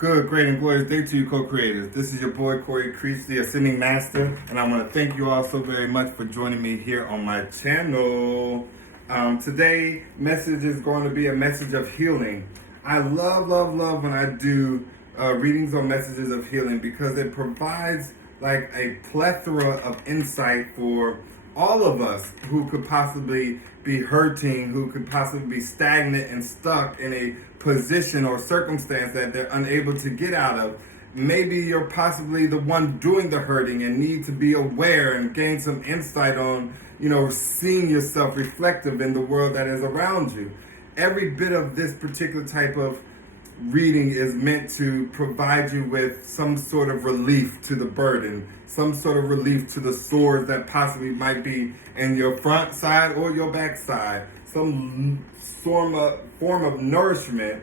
Good, great, and glorious day to you, co-creators. This is your boy, Corey Creech, the Ascending Master, and I want to thank you all so very much for joining me here on my channel. Today, message is going to be a message of healing. I love when I do readings on messages of healing because it provides like a plethora of insight for all of us who could possibly be hurting, who could possibly be stagnant and stuck in a position or circumstance that they're unable to get out of. Maybe you're possibly the one doing the hurting and need to be aware and gain some insight on, seeing yourself reflective in the world that is around you. Every bit of this particular type of reading is meant to provide you with some sort of relief to the burden, some sort of relief to the sores that possibly might be in your front side or your back side, some form of nourishment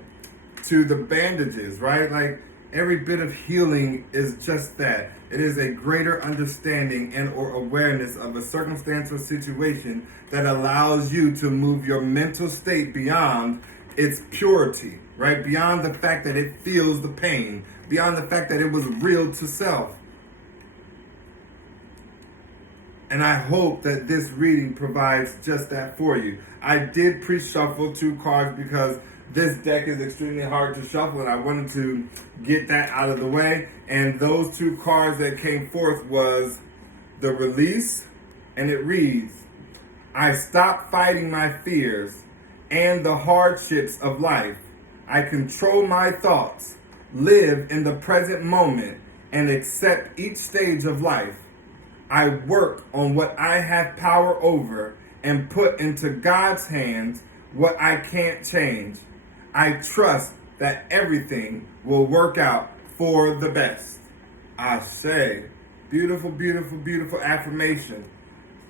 to the bandages, right? Like every bit of healing is just that. It is a greater understanding and or awareness of a circumstance or situation that allows you to move your mental state beyond its purity, right? Beyond the fact that it feels the pain, beyond the fact that it was real to self. And I hope that this reading provides just that for you. I did pre-shuffle 2 cards because this deck is extremely hard to shuffle and I wanted to get that out of the way. And those 2 cards that came forth was the release, and it reads, I stop fighting my fears and the hardships of life. I control my thoughts, live in the present moment, and accept each stage of life. I work on what I have power over and put into God's hands what I can't change. I trust that everything will work out for the best. I say, beautiful, beautiful, beautiful affirmation.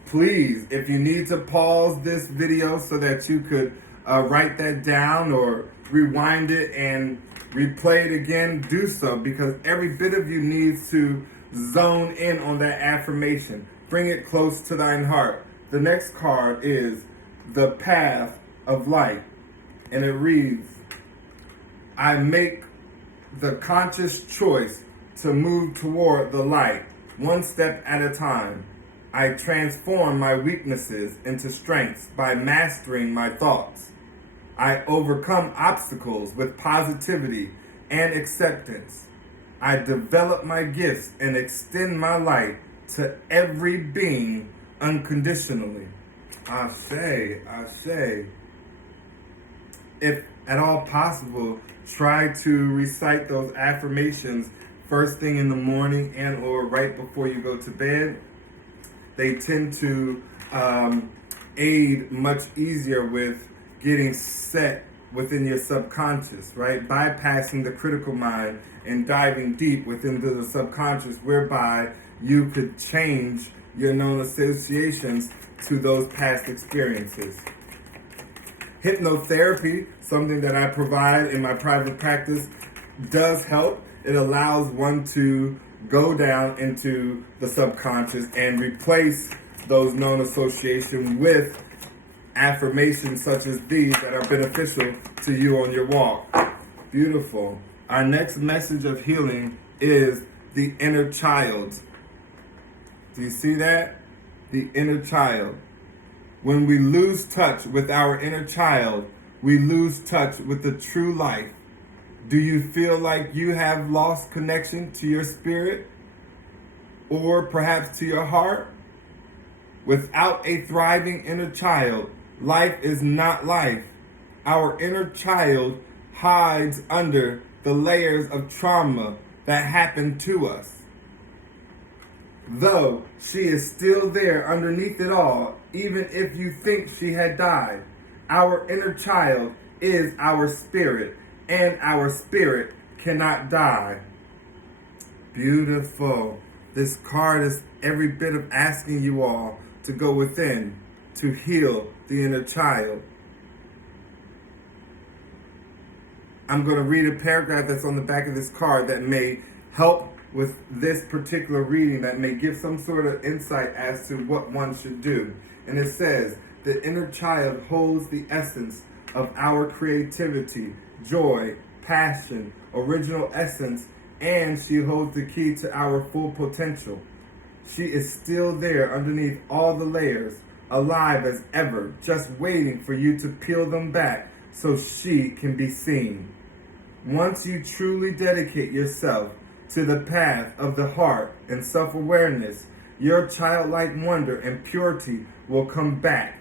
Please, if you need to pause this video so that you could write that down or rewind it and replay it again, do so, because every bit of you needs to zone in on that affirmation. Bring it close to thine heart. The next card is the path of light, and it reads, I make the conscious choice to move toward the light, one step at a time. I transform my weaknesses into strengths by mastering my thoughts. I overcome obstacles with positivity and acceptance. I develop my gifts and extend my light to every being unconditionally. I say. If at all possible, try to recite those affirmations first thing in the morning and or right before you go to bed. They tend to aid much easier with getting set within your subconscious, right? Bypassing the critical mind and diving deep within the subconscious, whereby you could change your known associations to those past experiences. Hypnotherapy, something that I provide in my private practice, does help. It allows one to go down into the subconscious and replace those known associations with affirmations such as these that are beneficial to you on your walk. Beautiful. Our next message of healing is the inner child. Do you see that? The inner child. When we lose touch with our inner child, we lose touch with the true life. Do you feel like you have lost connection to your spirit or perhaps to your heart? Without a thriving inner child, life is not life. Our inner child hides under the layers of trauma that happened to us. Though she is still there underneath it all, even if you think she had died, our inner child is our spirit, and our spirit cannot die. Beautiful. This card is every bit of asking you all to go within, to heal the inner child. I'm going to read a paragraph that's on the back of this card that may help with this particular reading, that may give some sort of insight as to what one should do. And it says, the inner child holds the essence of our creativity, joy, passion, original essence, and she holds the key to our full potential. She is still there underneath all the layers, alive as ever, just waiting for you to peel them back so she can be seen. Once you truly dedicate yourself to the path of the heart and self-awareness, your childlike wonder and purity will come back,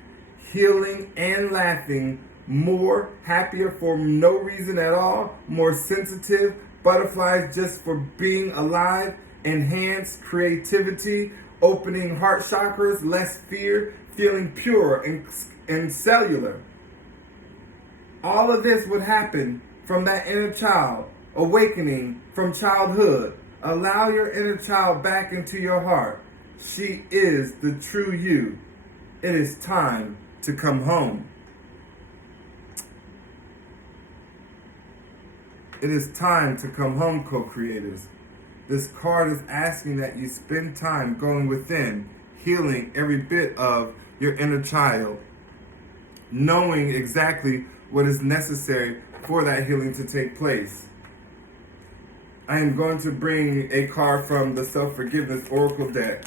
healing and laughing, more happier for no reason at all, more sensitive, butterflies just for being alive, enhanced creativity, opening heart chakras, less fear, feeling pure and cellular. All of this would happen from that inner child, awakening from childhood. Allow your inner child back into your heart. She is the true you. It is time to come home. It is time to come home, co-creators. This card is asking that you spend time going within, healing every bit of your inner child, knowing exactly what is necessary for that healing to take place. I am going to bring a card from the Self-Forgiveness Oracle deck.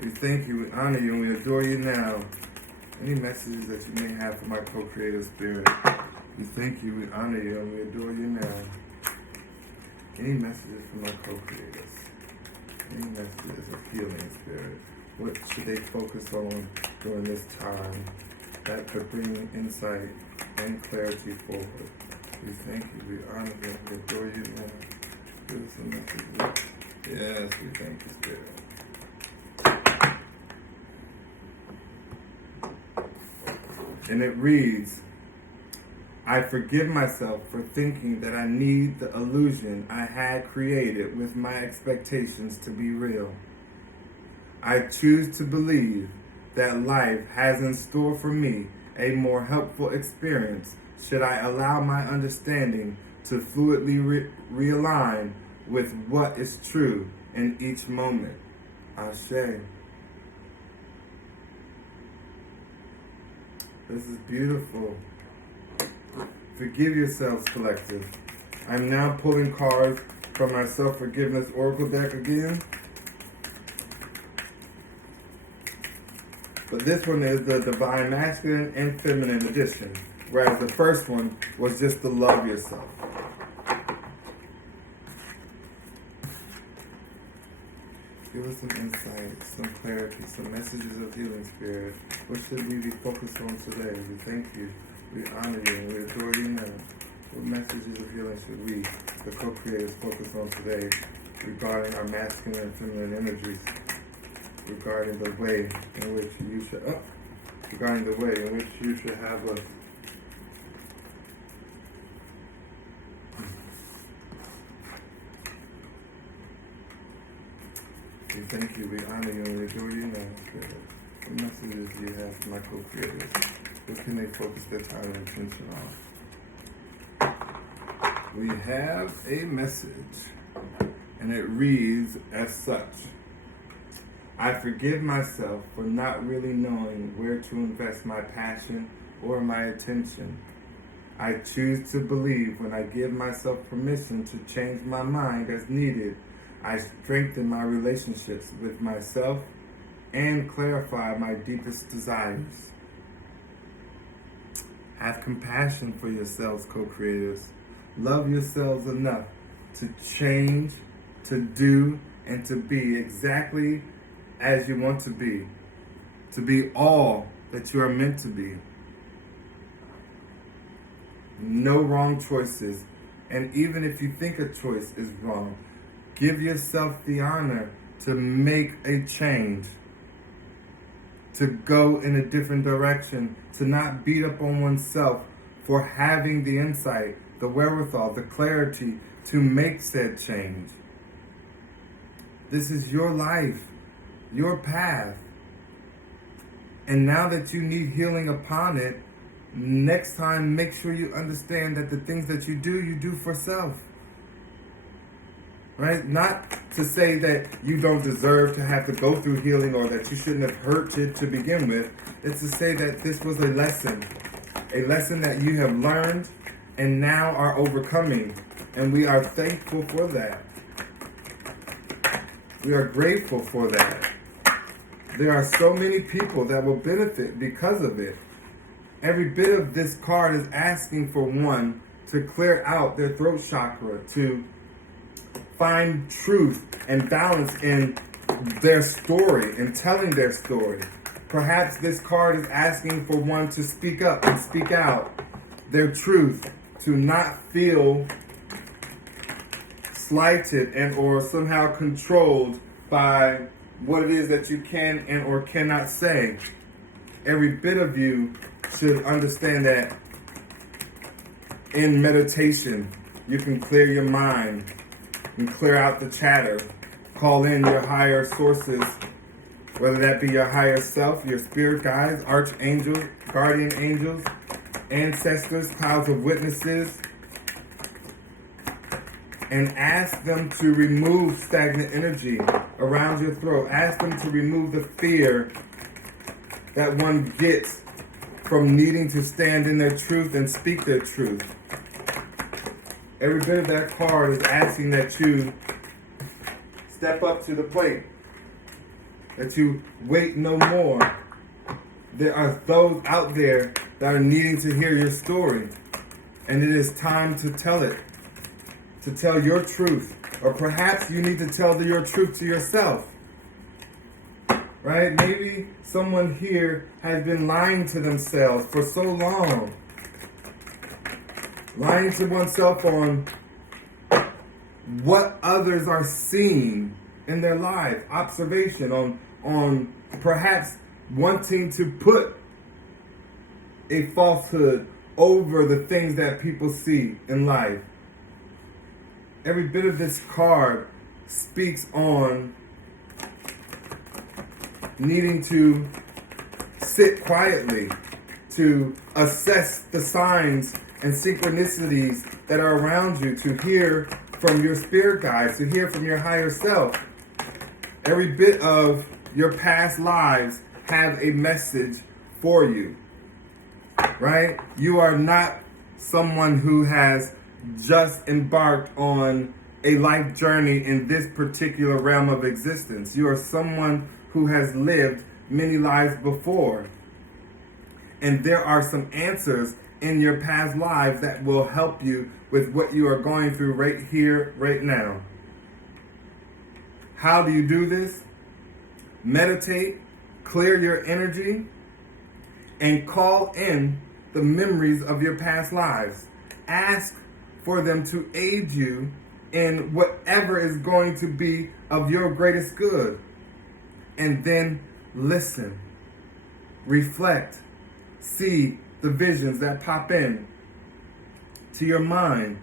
We thank you, we honor you, and we adore you now. Any messages that you may have for my co-creative spirit, we thank you, we honor you, and we adore you now. Any messages from my co-creators? Any messages of healing, spirit? What should they focus on during this time that could bring insight and clarity forward? We thank you, we honor you, we adore you now. Give us a message. Yes, we thank you, spirit. And it reads, I forgive myself for thinking that I need the illusion I had created with my expectations to be real. I choose to believe that life has in store for me a more helpful experience should I allow my understanding to fluidly realign with what is true in each moment. Ashe. This is beautiful. Forgive yourselves, collective. I'm now pulling cards from my Self-Forgiveness Oracle deck again. But this one is the Divine Masculine and Feminine edition, whereas the first one was just to love yourself. Give us some insight, some clarity, some messages of healing, spirit. What should we be focused on today? We thank you, we honor you, and we adore you now. What messages of healing should we, the co-creators, focus on today regarding our masculine and feminine energies, regarding the way in which you should, have us. We thank you, we honor you, and we adore you now. What messages do you have for my co-creators? What can they focus their time and attention on? We have a message, and it reads as such. I forgive myself for not really knowing where to invest my passion or my attention. I choose to believe when I give myself permission to change my mind as needed, I strengthen my relationships with myself and clarify my deepest desires. Have compassion for yourselves, co-creators. Love yourselves enough to change, to do, and to be exactly as you want to be all that you are meant to be. No wrong choices, and even if you think a choice is wrong, give yourself the honor to make a change, to go in a different direction, to not beat up on oneself for having the insight, the wherewithal, the clarity to make said change. This is your life, your path. And now that you need healing upon it, next time make sure you understand that the things that you do for self. Right? Not to say that you don't deserve to have to go through healing or that you shouldn't have hurt it to begin with. It's to say that this was a lesson that you have learned and now are overcoming. And we are thankful for that. We are grateful for that. There are so many people that will benefit because of it. Every bit of this card is asking for one to clear out their throat chakra, to find truth and balance in their story and telling their story. Perhaps this card is asking for one to speak up and speak out their truth, to not feel slighted and or somehow controlled by what it is that you can and or cannot say. Every bit of you should understand that in meditation, you can clear your mind and clear out the chatter. Call in your higher sources, whether that be your higher self, your spirit guides, archangels, guardian angels, ancestors, clouds of witnesses, and ask them to remove stagnant energy around your throat. Ask them to remove the fear that one gets from needing to stand in their truth and speak their truth. Every bit of that card is asking that you step up to the plate, that you wait no more. There are those out there that are needing to hear your story, and it is time to tell it, to tell your truth. Or perhaps you need to tell your truth to yourself. Right? Maybe someone here has been lying to themselves for so long. Lying to oneself on what others are seeing in their life. Observation on perhaps wanting to put a falsehood over the things that people see in life. Every bit of this card speaks on needing to sit quietly, to assess the signs and synchronicities that are around you, to hear from your spirit guides, to hear from your higher self. Every bit of your past lives have a message for you, right? You are not someone who has just embarked on a life journey in this particular realm of existence. You are someone who has lived many lives before. And there are some answers in your past lives that will help you with what you are going through right here, right now. How do you do this? Meditate, clear your energy, and call in the memories of your past lives. Ask for them to aid you in whatever is going to be of your greatest good. And then listen, reflect, see the visions that pop in to your mind.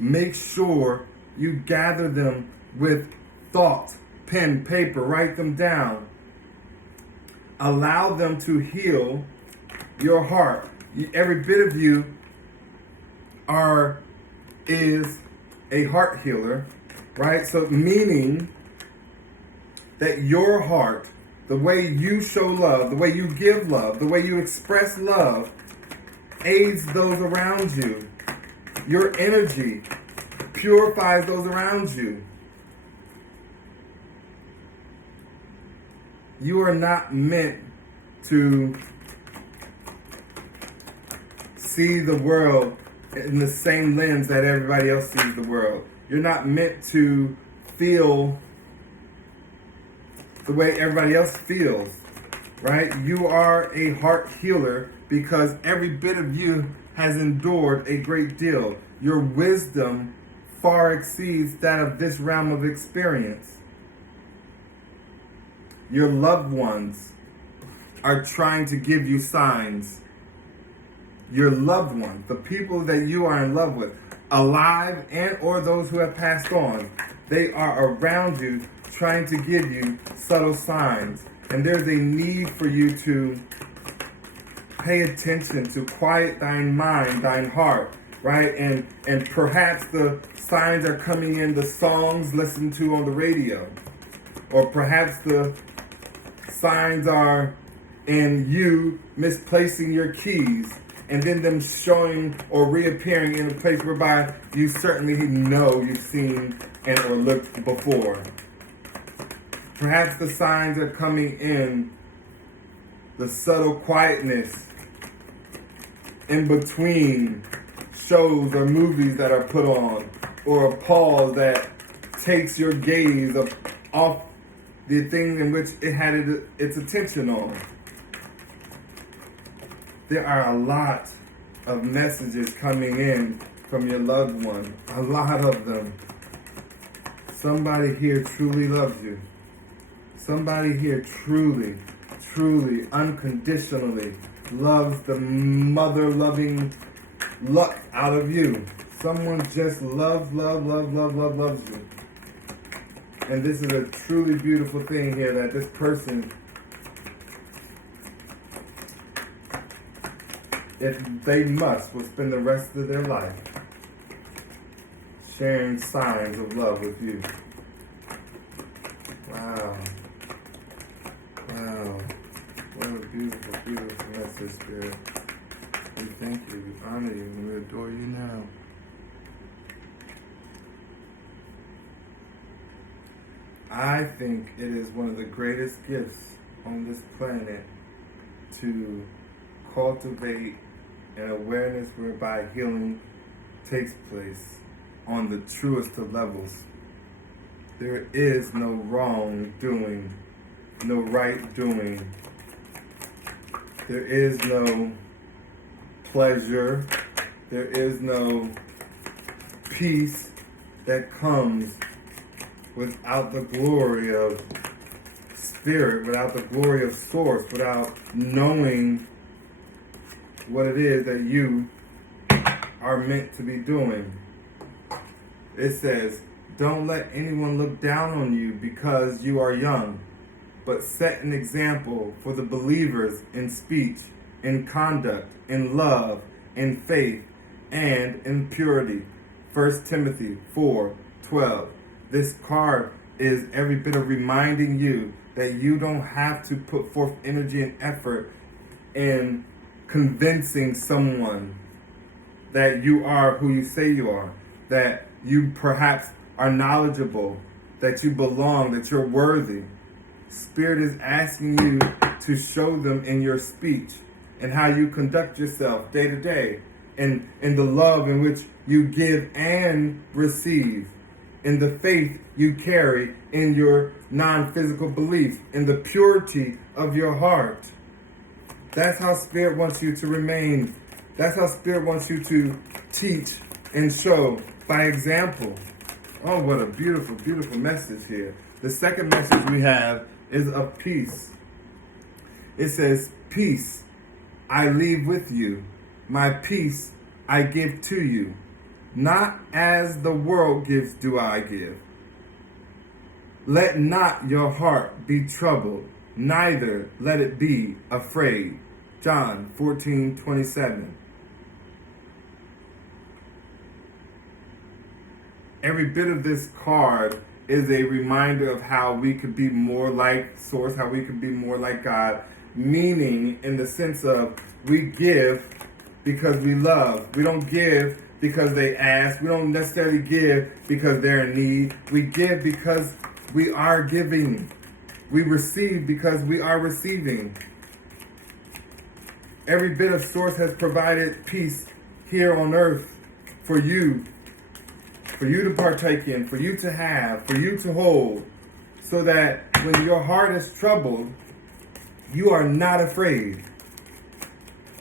Make sure you gather them with thought, pen, paper, write them down. Allow them to heal your heart. Every bit of you is a heart healer, right? So meaning that your heart, the way you show love, the way you give love, the way you express love, aids those around you. Your energy purifies those around you. You are not meant to see the world in the same lens that everybody else sees the world. You're not meant to feel the way everybody else feels, right? You are a heart healer because every bit of you has endured a great deal. Your wisdom far exceeds that of this realm of experience. Your loved ones are trying to give you signs. Your loved ones, the people that you are in love with, alive and or those who have passed on, they are around you trying to give you subtle signs. And there's a need for you to pay attention, to quiet thine mind, thine heart, right? And perhaps the signs are coming in the songs listened to on the radio. Or perhaps the signs are in you misplacing your keys and then them showing or reappearing in a place whereby you certainly know you've seen and or looked before. Perhaps the signs are coming in the subtle quietness in between shows or movies that are put on, or a pause that takes your gaze off the thing in which it had its attention on. There are a lot of messages coming in from your loved one, a lot of them. Somebody here truly loves you. Somebody here truly, truly, unconditionally loves the mother-loving luck out of you. Someone just loves you. And this is a truly beautiful thing here, that this person, if they must, will spend the rest of their life sharing signs of love with you. Wow. Wow. What a beautiful, beautiful message, Spirit. We thank you, we honor you, and we adore you now. I think it is one of the greatest gifts on this planet to cultivate an awareness whereby healing takes place on the truest of levels. There is no wrong doing, no right doing. There is no pleasure. There is no peace that comes without the glory of Spirit, without the glory of Source, without knowing what it is that you are meant to be doing. It says, don't let anyone look down on you because you are young, but set an example for the believers in speech, in conduct, in love, in faith, and in purity. 1 Timothy 4:12. This card is every bit of reminding you that you don't have to put forth energy and effort in convincing someone that you are who you say you are, that you perhaps are knowledgeable, that you belong, that you're worthy. Spirit is asking you to show them in your speech and how you conduct yourself day to day, and in the love in which you give and receive, in the faith you carry in your non-physical beliefs, in the purity of your heart. That's how Spirit wants you to remain. That's how Spirit wants you to teach and show by example. Oh, what a beautiful, beautiful message here. The second message we have is of peace. It says, peace I leave with you. My peace I give to you. Not as the world gives do I give. Let not your heart be troubled, neither let it be afraid. John 14:27. Every bit of this card is a reminder of how we could be more like Source, how we could be more like God, meaning in the sense of we give because we love. We don't give because they ask. We don't necessarily give because they're in need. We give because we are giving. We receive because we are receiving. Every bit of Source has provided peace here on earth for you to partake in, for you to have, for you to hold, so that when your heart is troubled, you are not afraid,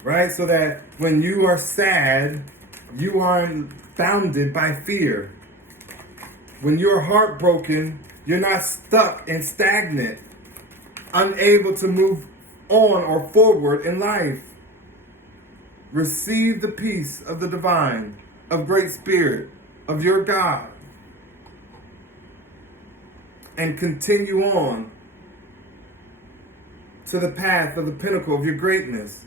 right? So that when you are sad, you aren't bounded by fear. When you're heartbroken, you're not stuck and stagnant, unable to move on or forward in life. Receive the peace of the divine, of Great Spirit, of your God, and continue on to the path of the pinnacle of your greatness.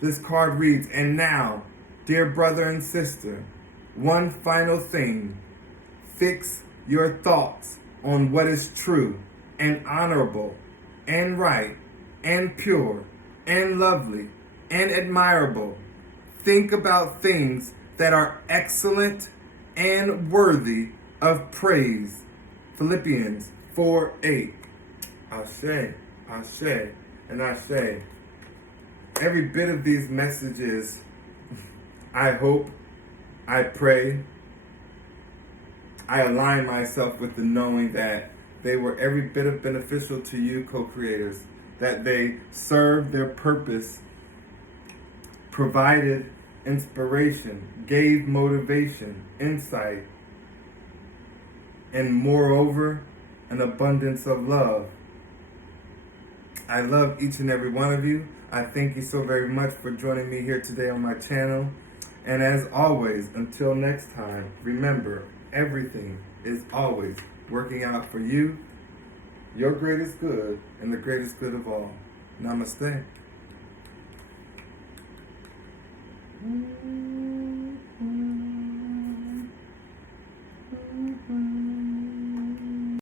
This card reads, and now, dear brother and sister, one final thing. Fix your thoughts on what is true and honorable and right and pure and lovely and admirable. Think about things that are excellent and worthy of praise. Philippians 4:8. Ashe, Ashe, and Ashe. Every bit of these messages, I hope, I pray, I align myself with the knowing that they were every bit of beneficial to you, co-creators, that they served their purpose, provided inspiration, gave motivation, insight, and moreover, an abundance of love. I love each and every one of you. I thank you so very much for joining me here today on my channel. And as always, until next time, remember, everything is always working out for you, your greatest good, and the greatest good of all. Namaste. Mm-hmm.